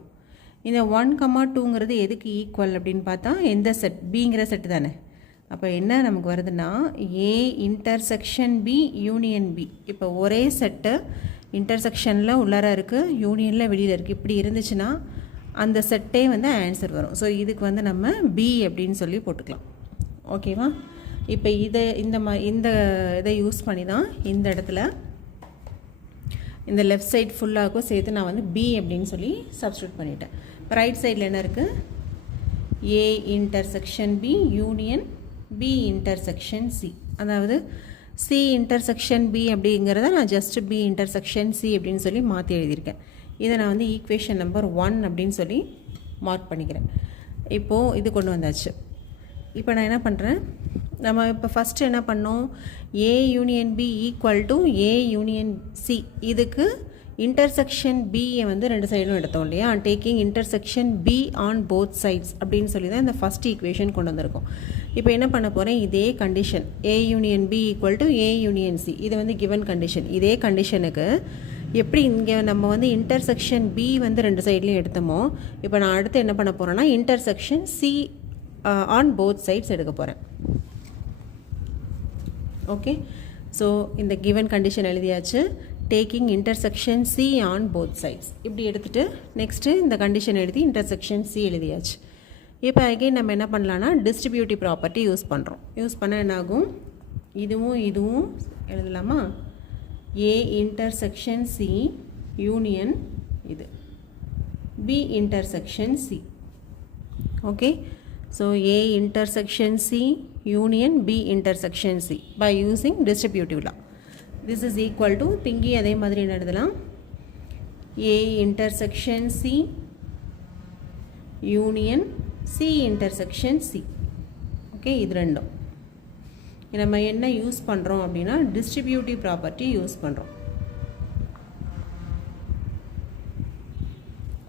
இந்த 1,2ங்கிறது எதுக்கு ஈக்குவல் அப்படின்னு பார்த்தா எந்த செட், பிங்கிற செட்டு தானே. அப்போ என்ன நமக்கு வருதுன்னா, A intersection B union B. இப்போ ஒரே செட்டு இன்டர்செக்ஷனில் உள்ளார இருக்குது, யூனியனில் வெளியில் இருக்குது. இப்படி இருந்துச்சுன்னா அந்த செட்டே வந்து ஆன்சர் வரும். ஸோ இதுக்கு வந்து நம்ம B அப்படின்னு சொல்லி போட்டுக்கலாம். ஓகேவா, இப்போ இந்த இதை யூஸ் பண்ணி தான் இந்த இடத்துல இந்த லெஃப்ட் சைட் ஃபுல்லாகவும் சேர்த்து நான் வந்து B அப்படின்னு சொல்லி சப்ஸ்டியூட் பண்ணிட்டேன். இப்போ ரைட் சைடில் என்ன இருக்குது, A intersection B union B intersection C. அதாவது C இன்டர்செக்ஷன் B அப்படிங்கிறத நான் ஜஸ்ட் B இன்டர்செக்ஷன் C அப்படின்னு சொல்லி மாற்றி எழுதியிருக்கேன். இதை நான் வந்து ஈக்குவேஷன் நம்பர் 1 அப்படின்னு சொல்லி மார்க் பண்ணிக்கிறேன். இப்போது இது கொண்டு வந்தாச்சு. இப்போ நான் என்ன பண்ணுறேன், நம்ம இப்போ ஃபஸ்ட்டு என்ன பண்ணோம், A union B equal to A union C. இதுக்கு இன்டர்செக்ஷன் பியை வந்து ரெண்டு சைடும் எடுத்தோம் இல்லையா, taking intersection B on both sides அப்படின்னு சொல்லி தான் இந்த ஃபஸ்ட் ஈக்குவேஷன் கொண்டு வந்திருக்கோம். இப்போ என்ன பண்ண போகிறேன், இதே condition A union B equal to A union C, இது வந்து கிவன் கண்டிஷன். இதே கண்டிஷனுக்கு எப்படி இங்கே நம்ம வந்து இன்டர்செக்ஷன் பி வந்து ரெண்டு சைட்லேயும் எடுத்தோமோ, இப்போ நான் அடுத்து என்ன பண்ண போகிறேன்னா intersection C on both sides எடுக்க போகிறேன். ஓகே, ஸோ இந்த கிவன் கண்டிஷன் எழுதியாச்சு. Taking intersection C on both sides இப்படி எடுத்துகிட்டு நெக்ஸ்ட்டு இந்த கண்டிஷன் எழுதி இன்டர்செக்ஷன் சி எழுதியாச்சு. இப்போ அகைன் நம்ம என்ன பண்ணலான்னா டிஸ்ட்ரிபியூட்டிவ் ப்ராப்பர்ட்டி யூஸ் பண்ணுறோம். யூஸ் பண்ணால் என்னாகும், இதுவும் எழுதலாமா, ஏ இன்டர்செக்ஷன் சி யூனியன் இது B intersection C. Okay, so A intersection C union B intersection C by using distributive law. This is equal to திங்கி அதே மாதிரி என்ன எழுதலாம், A intersection C union C intersection C. Okay, இது ரெண்டும் நம்ம என்ன யூஸ் பண்ணுறோம் அப்படின்னா டிஸ்ட்ரிபியூட்டிவ் ப்ராப்பர்ட்டி யூஸ் பண்ணுறோம்.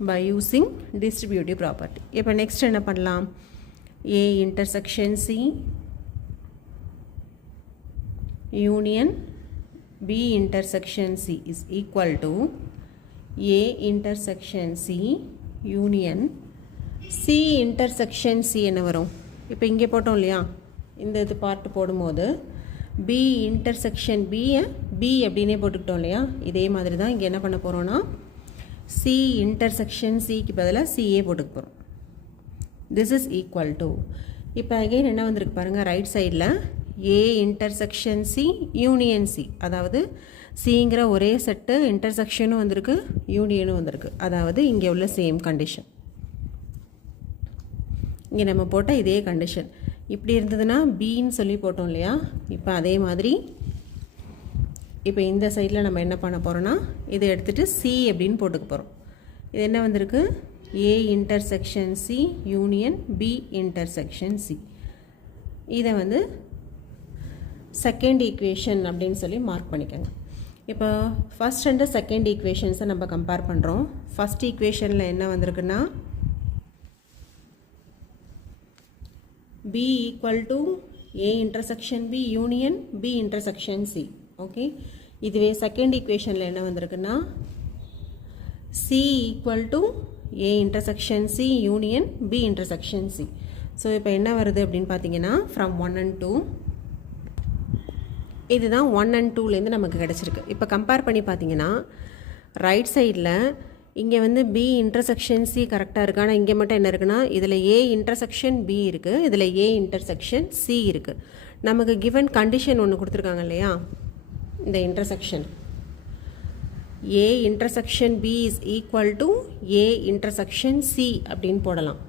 by using distributive property. இப்போ நெக்ஸ்ட் என்ன பண்ணலாம், A intersection C union B intersection C is equal to A intersection C union C intersection C என்ன வரும், இப்போ இங்கே போட்டோம் இல்லையா, இந்த இது பார்ட்டு போடும்போது B intersection B அப்படின்னே போட்டுக்கிட்டோம் இல்லையா, இதே மாதிரி தான் இங்கே என்ன பண்ண போகிறோன்னா C intersection Cக்கு பதிலாக CA போட்டுக்க போகிறோம். This is equal to, இப்போ அகைன் என்ன வந்திருக்கு பாருங்கள், ரைட் சைடில் A intersection C union C, அதாவது சிங்கிற ஒரே செட்டு இன்டர்செக்ஷனும் வந்திருக்கு யூனியனும் வந்திருக்கு, அதாவது இங்கே உள்ள சேம் கண்டிஷன். இங்கே நம்ம போட்ட இதே கண்டிஷன் இப்படி இருந்ததுன்னா பின்னு சொல்லி போட்டோம் இல்லையா, இப்போ அதே மாதிரி இப்போ இந்த சைடில் நம்ம என்ன பண்ண போகிறோன்னா இதை எடுத்துகிட்டு சி அப்படின்னு போட்டுக்க போகிறோம். இது என்ன வந்திருக்கு, A intersection C union B intersection C. இதை வந்து செகண்ட் ஈக்குவேஷன் அப்படின்னு சொல்லி மார்க் பண்ணிக்கோங்க. இப்போ ஃபஸ்ட் அண்ட் செகண்ட் ஈக்குவேஷன்ஸை நம்ம கம்பேர் பண்ணுறோம். ஃபஸ்ட் ஈக்குவேஷனில் என்ன வந்திருக்குன்னா B equal to A intersection B union B intersection C. Okay, இதுவே செகண்ட் ஈக்குவேஷனில் என்ன வந்திருக்குன்னா C equal to A intersection C union B intersection C. So இப்போ என்ன வருது அப்படின்னு பார்த்தீங்கன்னா ஃப்ரம் 1 and 2, இதுதான் 1 and 2லேருந்து நமக்கு கிடச்சிருக்கு. இப்போ கம்பேர் பண்ணி பார்த்தீங்கன்னா ரைட் சைடில் இங்கே வந்து பி இன்டர்செக்ஷன் சி கரெக்டாக இருக்குது, ஆனால் இங்கே மட்டும் என்ன இருக்குன்னா இதில் ஏ இன்டர்செக்ஷன் பி இருக்குது, இதில் ஏ இன்டர்செக்ஷன் சி இருக்குது. நமக்கு கிவன் கண்டிஷன் ஒன்று கொடுத்துருக்காங்க இல்லையா, இந்த intersection A intersection B is equal to A intersection C அப்படின்னு போடலாம்.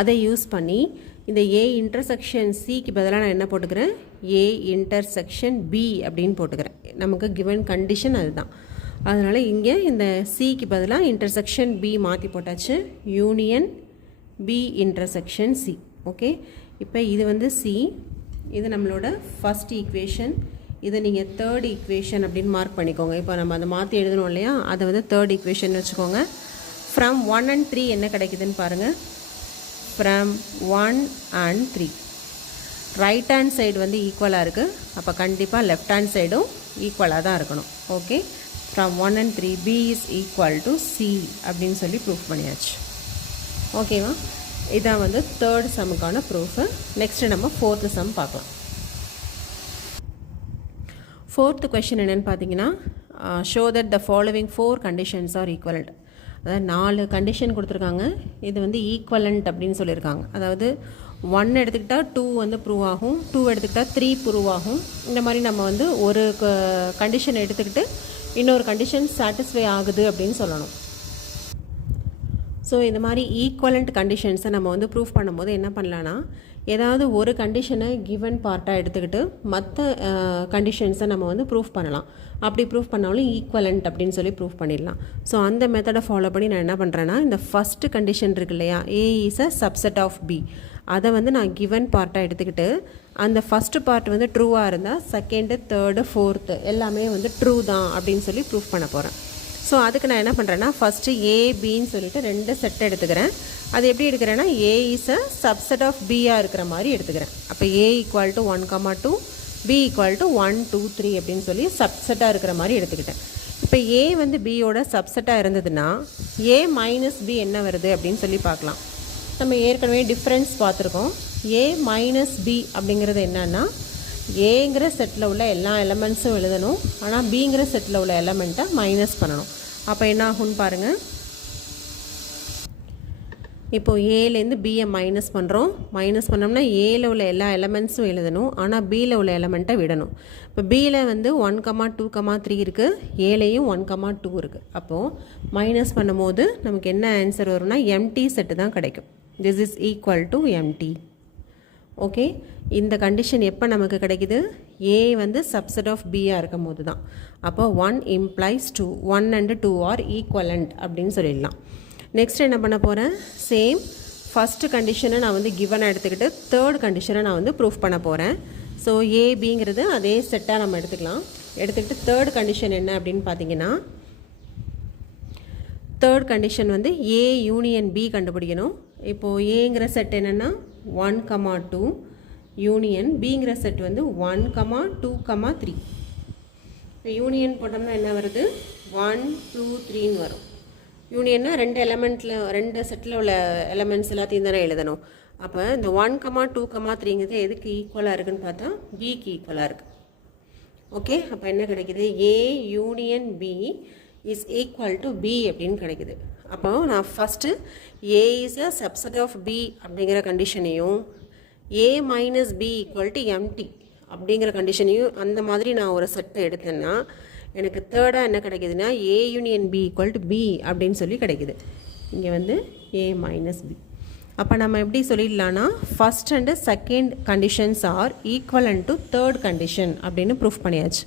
அதை யூஸ் பண்ணி இந்த ஏ இன்டர்செக்ஷன் சிக்கு பதிலாக நான் என்ன போட்டுக்கிறேன், ஏ இன்டர்செக்ஷன் பி அப்படின்னு போட்டுக்கிறேன். நமக்கு கிவன் கண்டிஷன் அதுதான். அதனால் இங்கே இந்த சிக்கு பதிலாக இன்டர்செக்ஷன் பி மாற்றி போட்டாச்சு, union B intersection C. Okay, இப்போ இது வந்து சி, இது நம்மளோட ஃபஸ்ட் ஈக்குவேஷன். இதை நீங்கள் தேர்ட் ஈக்குவேஷன் அப்படின்னு மார்க் பண்ணிக்கோங்க. இப்போ நம்ம அதை மாற்றி எழுதணும் இல்லையா, அதை வந்து தேர்ட் ஈக்குவேஷன் வச்சுக்கோங்க. ஃப்ரம் 1 and 3 என்ன கிடைக்குதுன்னு பாருங்கள். from 1 and 3 right hand side வந்து ஈக்குவலாக இருக்குது, அப்போ கண்டிப்பாக லெஃப்ட் ஹேண்ட் சைடும் ஈக்குவலாக தான் இருக்கணும். Okay, from 1 and 3 B is equal to C அப்படின்னு சொல்லி ப்ரூஃப் பண்ணியாச்சு. ஓகேவா, இதான் வந்து தேர்ட் சம்முக்கான ப்ரூஃபு. நெக்ஸ்ட்டு நம்ம ஃபோர்த்து சம் பார்க்கலாம். ஃபோர்த்து கொஷின் என்னென்னு பார்த்தீங்கன்னா, show that the following 4 conditions are equivalent. அதாவது 4 கண்டிஷன் கொடுத்துருக்காங்க, இது வந்து ஈக்குவலண்ட் அப்படின்னு சொல்லியிருக்காங்க. அதாவது 1 எடுத்துக்கிட்டால் 2 வந்து ப்ரூவ் ஆகும், 2 எடுத்துக்கிட்டால் 3 ப்ரூவ் ஆகும். இந்த மாதிரி நம்ம வந்து ஒரு கண்டிஷன் எடுத்துக்கிட்டு இன்னொரு கண்டிஷன் சாட்டிஸ்ஃபை ஆகுது அப்படின்னு சொல்லணும். ஸோ இந்த மாதிரி ஈக்குவலண்ட் கண்டிஷன்ஸை நம்ம வந்து ப்ரூஃப் பண்ணும்போது என்ன பண்ணலான்னா, ஏதாவது ஒரு கண்டிஷனை கிவன் பார்ட்டாக எடுத்துக்கிட்டு மற்ற கண்டிஷன்ஸை நம்ம வந்து ப்ரூஃப் பண்ணலாம். அப்படி ப்ரூஃப் பண்ணாலும் ஈக்குவலண்ட் அப்படின்னு சொல்லி ப்ரூஃப் பண்ணிடலாம். ஸோ அந்த மெத்தடை ஃபாலோ பண்ணி நான் என்ன பண்ணுறேன்னா, இந்த ஃபஸ்ட்டு கண்டிஷன் இருக்கு இல்லையா, A is a subset of B, அதை வந்து நான் கிவன் பார்ட்டாக எடுத்துக்கிட்டு அந்த ஃபஸ்ட்டு பார்ட் வந்து ட்ரூவாக இருந்தால் செகண்டு தேர்டு ஃபோர்த்து எல்லாமே வந்து ட்ரூ தான் அப்படின்னு சொல்லி ப்ரூஃப் பண்ண போகிறேன். ஸோ அதுக்கு நான் என்ன பண்ணுறேன்னா ஃபஸ்ட்டு ஏபின்னு சொல்லிட்டு 2 செட் எடுத்துக்கிறேன். அது எப்படி எடுக்கிறேன்னா A is a subset of பியாக இருக்கிற மாதிரி எடுத்துக்கிறேன். அப்போ A equal to 1,2 B equal to 1, 2, 3 அப்படின்னு சொல்லி சப்செட்டாக இருக்கிற மாதிரி எடுத்துக்கிட்டேன். இப்போ ஏ வந்து பியோட சப்செட்டாக இருந்ததுன்னா ஏ மைனஸ் பி என்ன வருது அப்படின்னு சொல்லி பார்க்கலாம். நம்ம ஏற்கனவே டிஃப்ரென்ஸ் பார்த்துருக்கோம். ஏ மைனஸ் பி அப்படிங்கிறது என்னன்னா ஏங்கிற செட்டில் உள்ள எல்லா எலமெண்ட்ஸும் எழுதணும், ஆனால் பிங்கிற செட்டில் உள்ள எலமெண்ட்டை மைனஸ் பண்ணணும். அப்போ என்ன ஆகும்னு பாருங்கள். இப்போது ஏலேருந்து பியை மைனஸ் பண்ணுறோம். மைனஸ் பண்ணோம்னா ஏல உள்ள எல்லா எலமெண்ட்ஸும் எழுதணும், ஆனால் பியில் உள்ள எலமெண்ட்டை விடணும். இப்போ பியில் வந்து 1, 2, 3 இருக்குது, ஏலையும் 1, 2 இருக்குது. அப்போது மைனஸ் பண்ணும்போது நமக்கு என்ன ஆன்சர் வரும்னா எம்டி செட்டு தான் கிடைக்கும். This is equal to empty. Okay, இந்த கண்டிஷன் எப்போ நமக்கு கிடைக்குது? ஏ வந்து சப்செட் ஆஃப் பியாக இருக்கும் போது தான். அப்போ 1 implies 2, 1 and 2 are equivalent அப்படின்னு சொல்லிடலாம். நெக்ஸ்ட் என்ன பண்ண போகிறேன்? சேம் ஃபஸ்ட்டு கண்டிஷனை நான் வந்து கிவனை எடுத்துக்கிட்டு தேர்ட் கண்டிஷனை நான் வந்து ப்ரூஃப் பண்ண போகிறேன். ஸோ ஏபிங்கிறது அதே செட்டாக நம்ம எடுத்துக்கலாம். எடுத்துக்கிட்டு தேர்ட் கண்டிஷன் என்ன அப்படின்னு பார்த்தீங்கன்னா, தேர்ட் கண்டிஷன் வந்து ஏ யூனியன் பி கண்டுபிடிக்கணும். இப்போது ஏங்கிற செட் என்னென்னா 1, 2 யூனியன் பிங்கிற செட் வந்து 1, 2, 3. இப்போ யூனியன் போட்டோம்னா என்ன வருது? 1, 2, 3ன்னு வரும். யூனியன்னா 2 எலமெண்ட்டில் 2 செட்டில் உள்ள எலமெண்ட்ஸ் எல்லாத்தையும் தானே எழுதணும். அப்போ இந்த 1, 2, 3ங்கிறது எதுக்கு ஈக்குவலாக இருக்குதுன்னு பார்த்தா பிக்கு ஈக்குவலாக இருக்குது. ஓகே, அப்போ என்ன கிடைக்கிது? A union B is equal to B அப்படின்னு கிடைக்குது. அப்போ நான் first A is a subset of B அப்படிங்கிற கண்டிஷனையும் A minus B equal to empty அப்படிங்கிற கண்டிஷனையும் அந்த மாதிரி நான் ஒரு செட்டை எடுத்தேன்னா எனக்கு தேர்டாக என்ன கிடைக்குதுன்னா A union B equal to B அப்படின்னு சொல்லி கிடைக்குது. இங்கே வந்து ஏ மைனஸ் பி. அப்போ நம்ம எப்படி சொல்லிடலான்னா first and second conditions are equivalent to third condition அப்படின்னு ப்ரூஃப் பண்ணியாச்சு.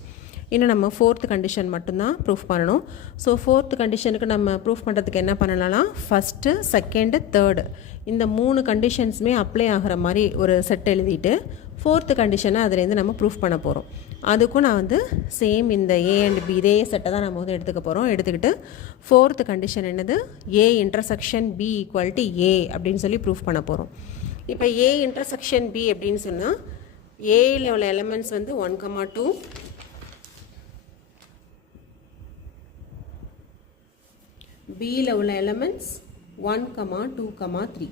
இன்னும் நம்ம ஃபோர்த் கண்டிஷன் மட்டும்தான் ப்ரூஃப் பண்ணணும். ஸோ ஃபோர்த் கண்டிஷனுக்கு நம்ம ப்ரூஃப் பண்ணுறதுக்கு என்ன பண்ணலாம்னா ஃபஸ்ட்டு செகண்டு தேர்டு இந்த 3 கண்டிஷன்ஸுமே அப்ளை ஆகிற மாதிரி ஒரு செட் எழுதிட்டு ஃபோர்த்து கண்டிஷனை அதுலேருந்து நம்ம ப்ரூஃப் பண்ண போகிறோம். அதுக்கும் நான் வந்து சேம் இந்த ஏ அண்ட் பி இதே செட்டை தான் நம்ம வந்து எடுத்துக்க போகிறோம். எடுத்துக்கிட்டு ஃபோர்த்து கண்டிஷன் என்னது? A intersection B equal to A அப்படின்னு சொல்லி ப்ரூஃப் பண்ண போகிறோம். இப்போ ஏ இன்டர்செக்ஷன் பி அப்படின்னு சொன்னால் ஏயில் உள்ள எலமெண்ட்ஸ் வந்து 1, 2 பியில் உள்ள எலமெண்ட்ஸ் 1, 2, 3.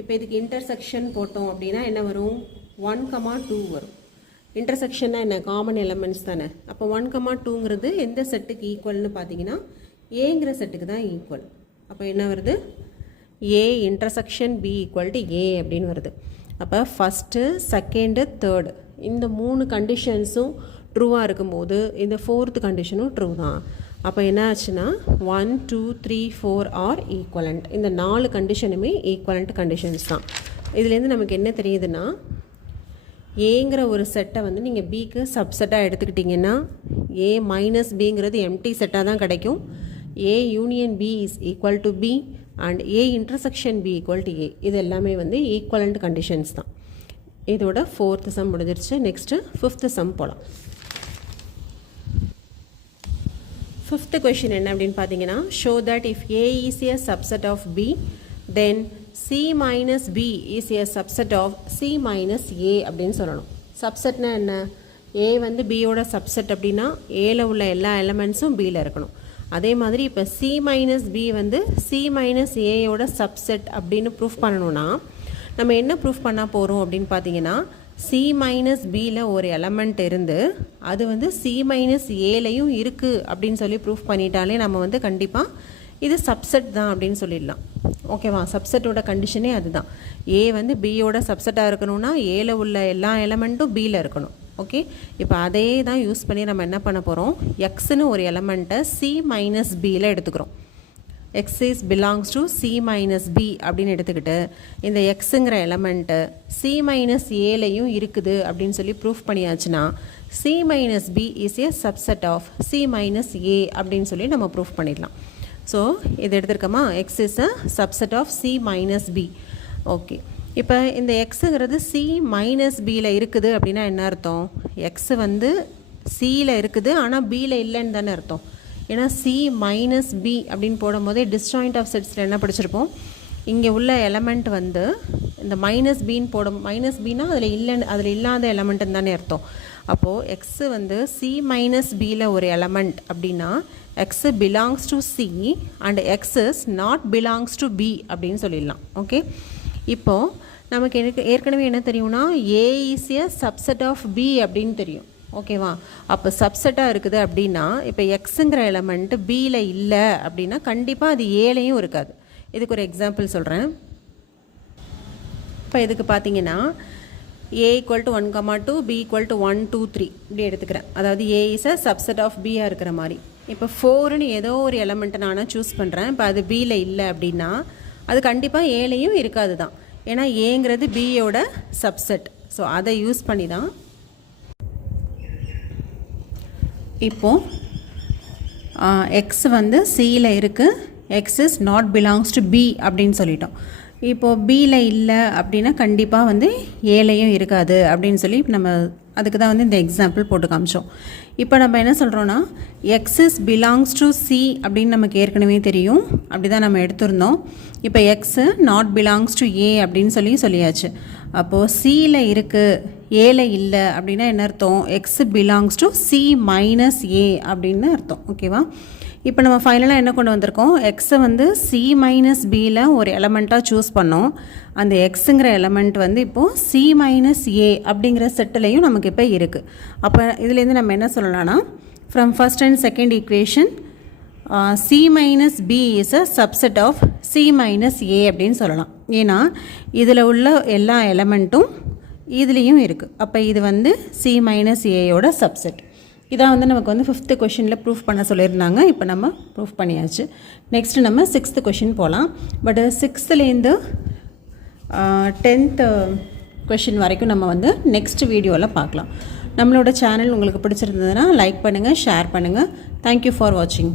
இப்போ இதுக்கு இன்டர்செக்ஷன் போட்டோம் அப்படின்னா என்ன வரும்? 1, 2 வரும். இன்டர்செக்ஷன்னா என்ன? காமன் எலமெண்ட்ஸ் தானே. அப்போ 1, 2ங்கிறது எந்த செட்டுக்கு ஈக்குவல்னு பார்த்தீங்கன்னா ஏங்கிற செட்டுக்கு தான் ஈக்குவல். அப்போ என்ன வருது? A intersection B equal to A அப்படின்னு வருது. அப்போ ஃபஸ்ட்டு செகண்டு தேர்டு இந்த 3 கண்டிஷன்ஸும் ட்ரூவாக இருக்கும்போது இந்த ஃபோர்த்து கண்டிஷனும் ட்ரூ தான். அப்போ என்ன ஆச்சுன்னா 1, 2, 3, 4 ஆர் ஈக்குவலண்ட். இந்த 4 கண்டிஷனுமே ஈக்குவலண்ட் கண்டிஷன்ஸ் தான். இதுலேருந்து நமக்கு என்ன தெரியுதுன்னா ஏங்கிற ஒரு செட்டை வந்து நீங்கள் பிக்கு சப்செட்டாக எடுத்துக்கிட்டிங்கன்னா ஏ மைனஸ் பிங்கிறது எம்டி செட்டாக தான் கிடைக்கும். A union B is equal to B and A intersection B equal to A. இது எல்லாமே வந்து ஈக்குவலண்ட் கண்டிஷன்ஸ் தான். இதோட 4th சம் முடிஞ்சிருச்சு. நெக்ஸ்ட்டு 5th சம் போகலாம். 5th question என்ன அப்படின்னு பார்த்தீங்கன்னா, show that if A is a subset of B, then C minus B is a subset of C minus A அப்படின்னு சொல்லணும். சப்செட்னா என்ன? A வந்து Bயோட சப்செட் அப்படின்னா ஏல உள்ள எல்லா எலமெண்ட்ஸும் Bயில் இருக்கணும். அதே மாதிரி இப்போ C மைனஸ் B வந்து C மைனஸ் ஏயோட சப்செட் அப்படின்னு ப்ரூஃப் பண்ணணும்னா நம்ம என்ன ப்ரூஃப் பண்ண போகிறோம் அப்படின்னு பார்த்தீங்கன்னா C மைனஸ் பியில் ஒரு எலமெண்ட் இருந்து அது வந்து C மைனஸ் ஏலையும் இருக்குது அப்படின்னு சொல்லி ப்ரூஃப் பண்ணிட்டாலே நம்ம வந்து கண்டிப்பாக இது சப்செட் தான் அப்படின்னு சொல்லிடலாம். ஓகேவா? சப்செட்டோட கண்டிஷனே அதுதான். ஏ வந்து பியோட சப்செட்டாக இருக்கணும்னா ஏல உள்ள எல்லா எலமெண்ட்டும் பியில் இருக்கணும். ஓகே, இப்போ அதே தான் யூஸ் பண்ணி நம்ம என்ன பண்ண போகிறோம்? எக்ஸ்னு ஒரு எலமெண்ட்டை C மைனஸ் பியில் எடுத்துக்கிறோம். X is belongs to C minus B அப்படின்னு எடுத்துக்கிட்டு இந்த எக்ஸுங்கிற எலமெண்ட்டு C மைனஸ் ஏலையும் இருக்குது அப்படின்னு சொல்லி ப்ரூஃப் பண்ணியாச்சுன்னா C minus B is a subset of C minus A அப்படின்னு சொல்லி நம்ம ப்ரூஃப் பண்ணிடலாம். ஸோ இது எடுத்துருக்கோமா? X is a subset of C minus B. Okay, இப்போ இந்த எக்ஸுங்கிறது சி மைனஸ் பியில் இருக்குது அப்படின்னா என்ன அர்த்தம்? எக்ஸு வந்து சியில் இருக்குது ஆனால் பியில் இல்லைன்னு தானே அர்த்தம். ஏன்னா சி மைனஸ் பி அப்படின்னு போடும்போதே டிஸ்ஜாயிண்ட் ஆஃப் செட்ஸில் என்ன படிச்சிருப்போம், இங்கே உள்ள எலமெண்ட் வந்து இந்த மைனஸ் பின்னா அதில் இல்லாத எலமெண்ட்டுன்னு தானே அர்த்தம். அப்போது எக்ஸு வந்து சி மைனஸ் பியில் ஒரு எலமெண்ட் அப்படின்னா x belongs to C and x is not belongs to B அப்படின்னு சொல்லிடலாம். ஓகே, இப்போது நமக்கு ஏற்கனவே என்ன தெரியும்னா A is a subset of B அப்படின்னு தெரியும். ஓகேவா? அப்போ சப்செட்டாக இருக்குது அப்படின்னா இப்போ எக்ஸுங்கிற எலமெண்ட் பியில் இல்லை அப்படின்னா கண்டிப்பாக அது ஏலையும் இருக்காது. இதுக்கு ஒரு எக்ஸாம்பிள் சொல்கிறேன். இப்போ இதுக்கு பார்த்தீங்கன்னா a = 1, 2, b = 1, 2, 3 இப்படி எடுத்துக்கிறேன். அதாவது a is a subset of பியாக இருக்கிற மாதிரி. இப்போ 4ன்னு ஏதோ ஒரு எலமெண்ட்டை நான் சூஸ் பண்ணுறேன். இப்போ அது பியில் இல்லை அப்படின்னா அது கண்டிப்பாக ஏலையும் இருக்காது தான். ஏன்னா ஏங்கிறது பியோட சப்செட். ஸோ அதை யூஸ் பண்ணி தான் இப்போது எக்ஸ் வந்து சியில் இருக்குது, X is not belongs to B அப்படின்னு சொல்லிட்டோம். இப்போது பியில் இல்லை அப்படின்னா கண்டிப்பாக வந்து ஏலையும் இருக்காது அப்படின்னு சொல்லி நம்ம அதுக்கு தான் வந்து இந்த எக்ஸாம்பிள் போட்டு காமிச்சோம். இப்போ நம்ம என்ன சொல்கிறோன்னா X is belongs to C அப்படின்னு நமக்கு ஏற்கனவே தெரியும். அப்படி தான் நம்ம எடுத்திருந்தோம். இப்போ x not belongs to A அப்படின்னு சொல்லியாச்சு. அப்போது சியில் இருக்குது, ஏல இல்லை அப்படின்னா என்ன அர்த்தம்? X belongs to C minus A அப்படின்னு அர்த்தம். ஓகேவா? இப்போ நம்ம ஃபைனலாக என்ன கொண்டு வந்திருக்கோம், எக்ஸை வந்து சி மைனஸ் பியில் ஒரு எலமெண்ட்டாக சூஸ் பண்ணோம். அந்த எக்ஸுங்கிற எலமெண்ட் வந்து இப்போது சி மைனஸ் ஏ அப்படிங்கிற செட்டிலையும் நமக்கு இப்போ இருக்குது. அப்போ இதுலேருந்து நம்ம என்ன சொல்லலாம்னா from first and second equation C minus B is a subset of C minus A அப்படின்னு சொல்லலாம். ஏன்னா இதில் உள்ள எல்லா எலமெண்ட்டும் இதுலேயும் இருக்குது. அப்போ இது வந்து சி மைனஸ் ஏயோட சப்செட். இதான் வந்து நமக்கு வந்து 5th கொஷினில் ப்ரூஃப் பண்ண சொல்லியிருந்தாங்க. இப்போ நம்ம ப்ரூஃப் பண்ணியாச்சு. நெக்ஸ்ட்டு நம்ம 6th கொஷின் போகலாம். பட் 6thலேருந்து 10th கொஷின் வரைக்கும் நம்ம வந்து நெக்ஸ்ட் வீடியோவில் பார்க்கலாம். நம்மளோட சேனல் உங்களுக்கு பிடிச்சிருந்ததுன்னா லைக் பண்ணுங்கள், ஷேர் பண்ணுங்கள். தேங்க்யூ ஃபார் வாட்சிங்.